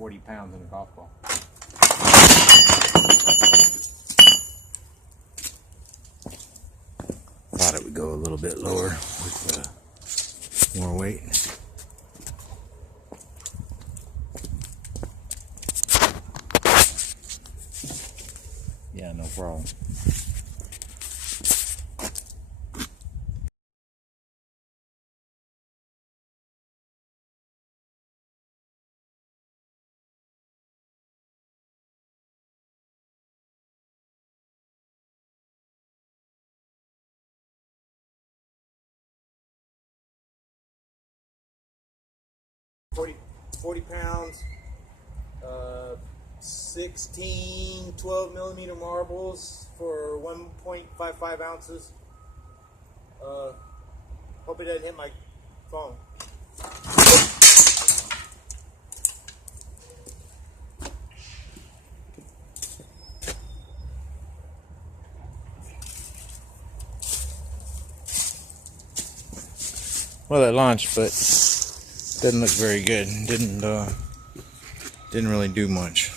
40 pounds in a golf ball. Thought it would go a little bit lower with more weight. Yeah, no problem. Forty pounds, 16 12 millimeter marbles for 1.55 ounces. Hope it doesn't hit my phone. Well, it launched, but didn't look very good. Didn't really do much.